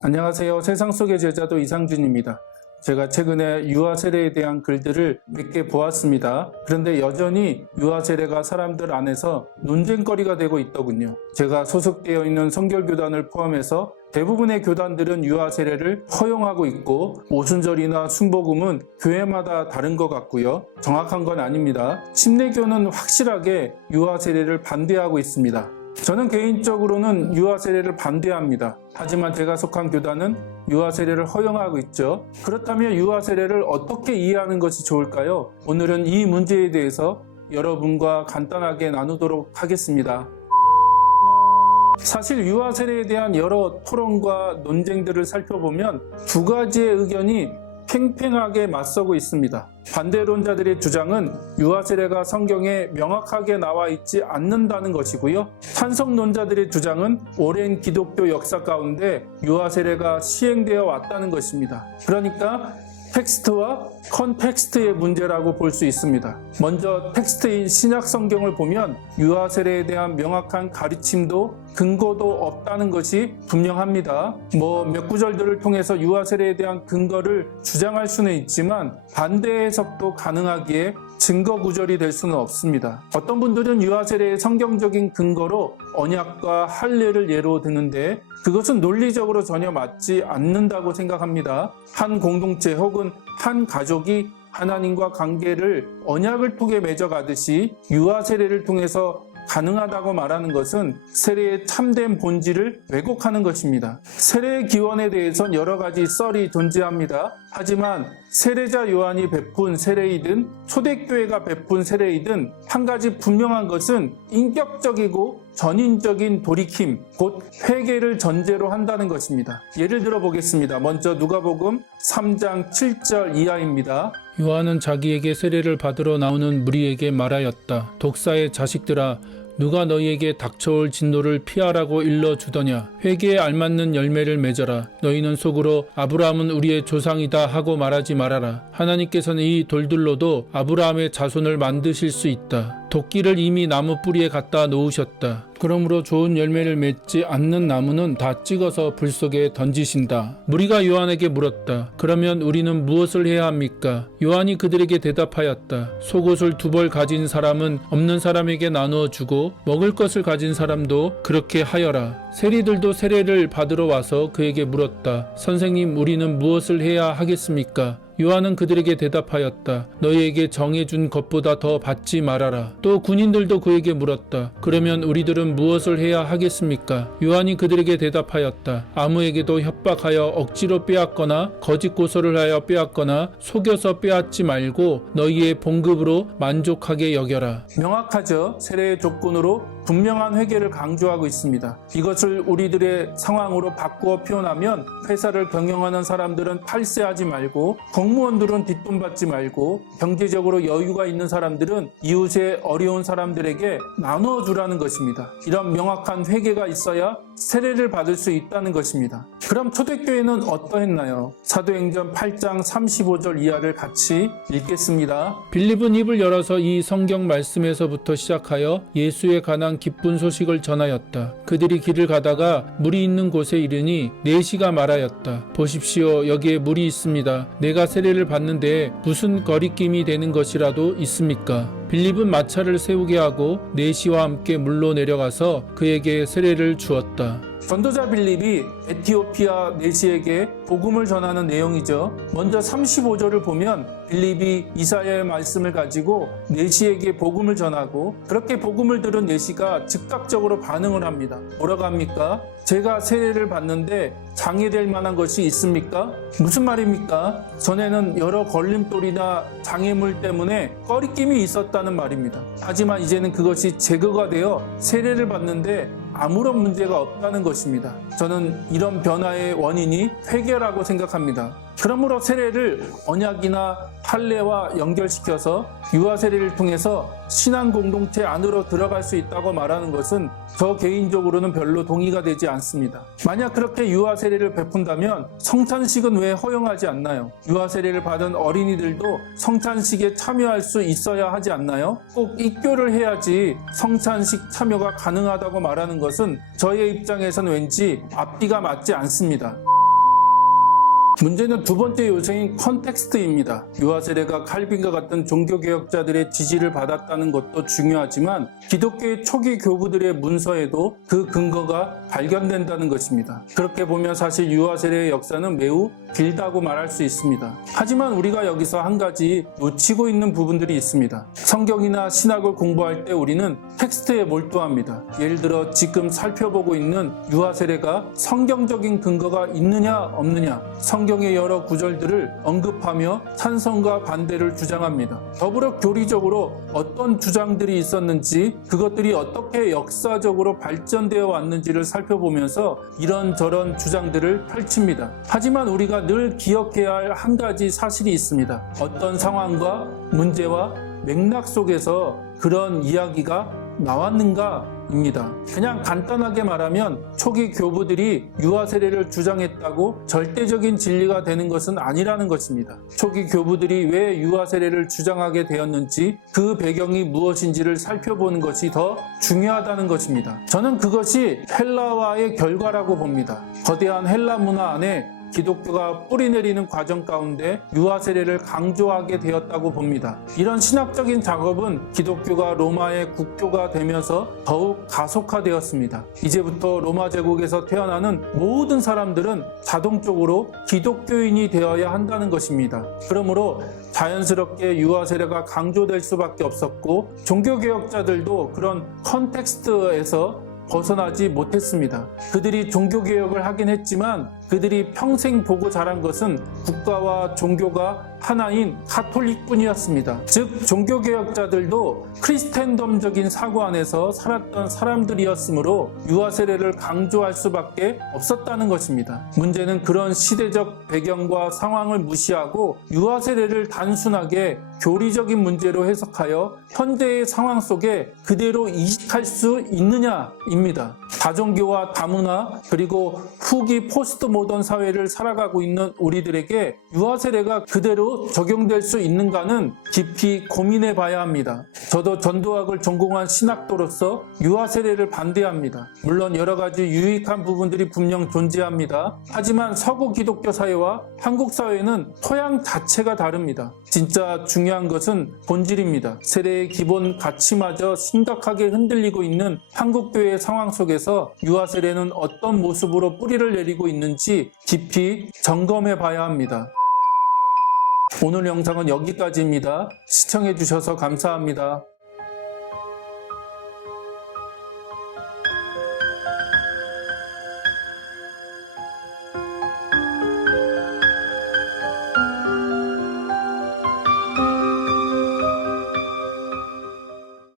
안녕하세요. 세상 속의 제자도 이상준입니다. 제가 최근에 유아 세례에 대한 글들을 몇 개 보았습니다. 그런데 여전히 유아 세례가 사람들 안에서 논쟁거리가 되고 있더군요. 제가 소속되어 있는 성결교단을 포함해서 대부분의 교단들은 유아 세례를 허용하고 있고 오순절이나 순복음은 교회마다 다른 것 같고요. 정확한 건 아닙니다. 침례교는 확실하게 유아 세례를 반대하고 있습니다. 저는 개인적으로는 유아 세례를 반대합니다. 하지만 제가 속한 교단은 유아 세례를 허용하고 있죠. 그렇다면 유아 세례를 어떻게 이해하는 것이 좋을까요? 오늘은 이 문제에 대해서 여러분과 간단하게 나누도록 하겠습니다. 사실 유아 세례에 대한 여러 토론과 논쟁들을 살펴보면 두 가지의 의견이 팽팽하게 맞서고 있습니다. 반대론자들의 주장은 유아 세례가 성경에 명확하게 나와 있지 않는다는 것이고요. 찬성론자들의 주장은 오랜 기독교 역사 가운데 유아 세례가 시행되어 왔다는 것입니다. 그러니까 텍스트와 컨텍스트의 문제라고 볼 수 있습니다. 먼저 텍스트인 신약 성경을 보면 유아 세례에 대한 명확한 가르침도 근거도 없다는 것이 분명합니다. 몇 구절들을 통해서 유아 세례에 대한 근거를 주장할 수는 있지만 반대 해석도 가능하기에 증거 구절이 될 수는 없습니다. 어떤 분들은 유아 세례의 성경적인 근거로 언약과 할례를 예로 드는데 그것은 논리적으로 전혀 맞지 않는다고 생각합니다. 한 공동체 혹은 한 가족이 하나님과 관계를 언약을 통해 맺어가듯이 유아 세례를 통해서 가능하다고 말하는 것은 세례의 참된 본질을 왜곡하는 것입니다. 세례의 기원에 대해서는 여러 가지 썰이 존재합니다. 하지만 세례자 요한이 베푼 세례이든 초대교회가 베푼 세례이든 한 가지 분명한 것은 인격적이고 전인적인 돌이킴, 곧 회개를 전제로 한다는 것입니다. 예를 들어 보겠습니다. 먼저 누가복음 3장 7절 이하입니다. 요한은 자기에게 세례를 받으러 나오는 무리에게 말하였다. 독사의 자식들아, 누가 너희에게 닥쳐올 진노를 피하라고 일러주더냐. 회개에 알맞는 열매를 맺어라. 너희는 속으로 아브라함은 우리의 조상이다 하고 말하지 말아라. 하나님께서는 이 돌들로도 아브라함의 자손을 만드실 수 있다. 도끼를 이미 나무 뿌리에 갖다 놓으셨다. 그러므로 좋은 열매를 맺지 않는 나무는 다 찍어서 불 속에 던지신다. 무리가 요한에게 물었다. 그러면 우리는 무엇을 해야 합니까? 요한이 그들에게 대답하였다. 속옷을 2벌 가진 사람은 없는 사람에게 나누어 주고 먹을 것을 가진 사람도 그렇게 하여라. 세리들도 세례를 받으러 와서 그에게 물었다. 선생님, 우리는 무엇을 해야 하겠습니까? 요한은 그들에게 대답하였다. 너희에게 정해준 것보다 더 받지 말아라. 또 군인들도 그에게 물었다. 그러면 우리들은 무엇을 해야 하겠습니까? 요한이 그들에게 대답하였다. 아무에게도 협박하여 억지로 빼앗거나 거짓 고소를 하여 빼앗거나 속여서 빼앗지 말고 너희의 봉급으로 만족하게 여겨라. 명확하죠. 세례의 조건으로 분명한 회개를 강조하고 있습니다. 이것을 우리들의 상황으로 바꾸어 표현하면 회사를 경영하는 사람들은 탈세하지 말고 공무원들은 뒷돈 받지 말고 경제적으로 여유가 있는 사람들은 이웃의 어려운 사람들에게 나누어 주라는 것입니다. 이런 명확한 회개가 있어야 세례를 받을 수 있다는 것입니다. 그럼 초대교회는 어떠했나요? 사도행전 8장 35절 이하를 같이 읽겠습니다. 빌립은 입을 열어서 이 성경 말씀에서부터 시작하여 예수에 관한 기쁜 소식을 전하였다. 그들이 길을 가다가 물이 있는 곳에 이르니 내시가 말하였다. 보십시오, 여기에 물이 있습니다. 내가 세례를 받는데 무슨 거리낌이 되는 것이라도 있습니까? 빌립은 마차를 세우게 하고 내시와 함께 물로 내려가서 그에게 세례를 주었다. 전도자 빌립이 에티오피아 내시에게 복음을 전하는 내용이죠. 먼저 35절을 보면 빌립이 이사야의 말씀을 가지고 내시에게 복음을 전하고 그렇게 복음을 들은 내시가 즉각적으로 반응을 합니다. 뭐라고 합니까? 제가 세례를 받는데 장애될 만한 것이 있습니까? 무슨 말입니까? 전에는 여러 걸림돌이나 장애물 때문에 꺼리낌이 있었다는 말입니다. 하지만 이제는 그것이 제거가 되어 세례를 받는데 아무런 문제가 없다는 것입니다. 저는 이런 변화의 원인이 회개라고 생각합니다. 그러므로 세례를 언약이나 할례와 연결시켜서 유아 세례를 통해서 신앙 공동체 안으로 들어갈 수 있다고 말하는 것은 저 개인적으로는 별로 동의가 되지 않습니다. 만약 그렇게 유아 세례를 베푼다면 성찬식은 왜 허용하지 않나요? 유아 세례를 받은 어린이들도 성찬식에 참여할 수 있어야 하지 않나요? 꼭 입교를 해야지 성찬식 참여가 가능하다고 말하는 것은 저의 입장에서는 왠지 앞뒤가 맞지 않습니다. 문제는 두 번째 요소인 컨텍스트입니다. 유아 세례가 칼빈과 같은 종교개혁자들의 지지를 받았다는 것도 중요하지만 기독교의 초기 교부들의 문서에도 그 근거가 발견된다는 것입니다. 그렇게 보면 사실 유아 세례의 역사는 매우 길다고 말할 수 있습니다. 하지만 우리가 여기서 한 가지 놓치고 있는 부분들이 있습니다. 성경이나 신학을 공부할 때 우리는 텍스트에 몰두합니다. 예를 들어 지금 살펴보고 있는 유아 세례가 성경적인 근거가 있느냐 없느냐, 성경의 여러 구절들을 언급하며 찬성과 반대를 주장합니다. 더불어 교리적으로 어떤 주장들이 있었는지, 그것들이 어떻게 역사적으로 발전되어 왔는지를 살펴보면서 이런저런 주장들을 펼칩니다. 하지만 우리가 늘 기억해야 할 한 가지 사실이 있습니다. 어떤 상황과 문제와 맥락 속에서 그런 이야기가 나왔는가입니다. 그냥 간단하게 말하면 초기 교부들이 유아 세례를 주장했다고 절대적인 진리가 되는 것은 아니라는 것입니다. 초기 교부들이 왜 유아 세례를 주장하게 되었는지, 그 배경이 무엇인지를 살펴보는 것이 더 중요하다는 것입니다. 저는 그것이 헬라화의 결과라고 봅니다. 거대한 헬라 문화 안에 기독교가 뿌리내리는 과정 가운데 유아 세례를 강조하게 되었다고 봅니다. 이런 신학적인 작업은 기독교가 로마의 국교가 되면서 더욱 가속화되었습니다. 이제부터 로마 제국에서 태어나는 모든 사람들은 자동적으로 기독교인이 되어야 한다는 것입니다. 그러므로 자연스럽게 유아 세례가 강조될 수밖에 없었고, 종교개혁자들도 그런 컨텍스트에서 벗어나지 못했습니다. 그들이 종교개혁을 하긴 했지만 그들이 평생 보고 자란 것은 국가와 종교가 하나인 카톨릭뿐이었습니다. 즉 종교개혁자들도 크리스텐덤적인 사고 안에서 살았던 사람들이었으므로 유아 세례를 강조할 수밖에 없었다는 것입니다. 문제는 그런 시대적 배경과 상황을 무시하고 유아 세례를 단순하게 교리적인 문제로 해석하여 현재의 상황 속에 그대로 이식할 수 있느냐입니다. 다종교와 다문화 그리고 후기 포스트 모던 사회를 살아가고 있는 우리들에게 유아 세례가 그대로 적용될 수 있는가는 깊이 고민해 봐야 합니다. 저도 전도학을 전공한 신학도로서 유아 세례를 반대합니다. 물론 여러 가지 유익한 부분들이 분명 존재합니다. 하지만 서구 기독교 사회와 한국 사회는 토양 자체가 다릅니다. 진짜 중요한 것은 본질입니다. 세례의 기본 가치마저 심각하게 흔들리고 있는 한국교회의 상황 속에서 유아 세례는 어떤 모습으로 뿌리를 내리고 있는지 깊이 점검해 봐야 합니다. 오늘 영상은 여기까지입니다. 시청해 주셔서 감사합니다.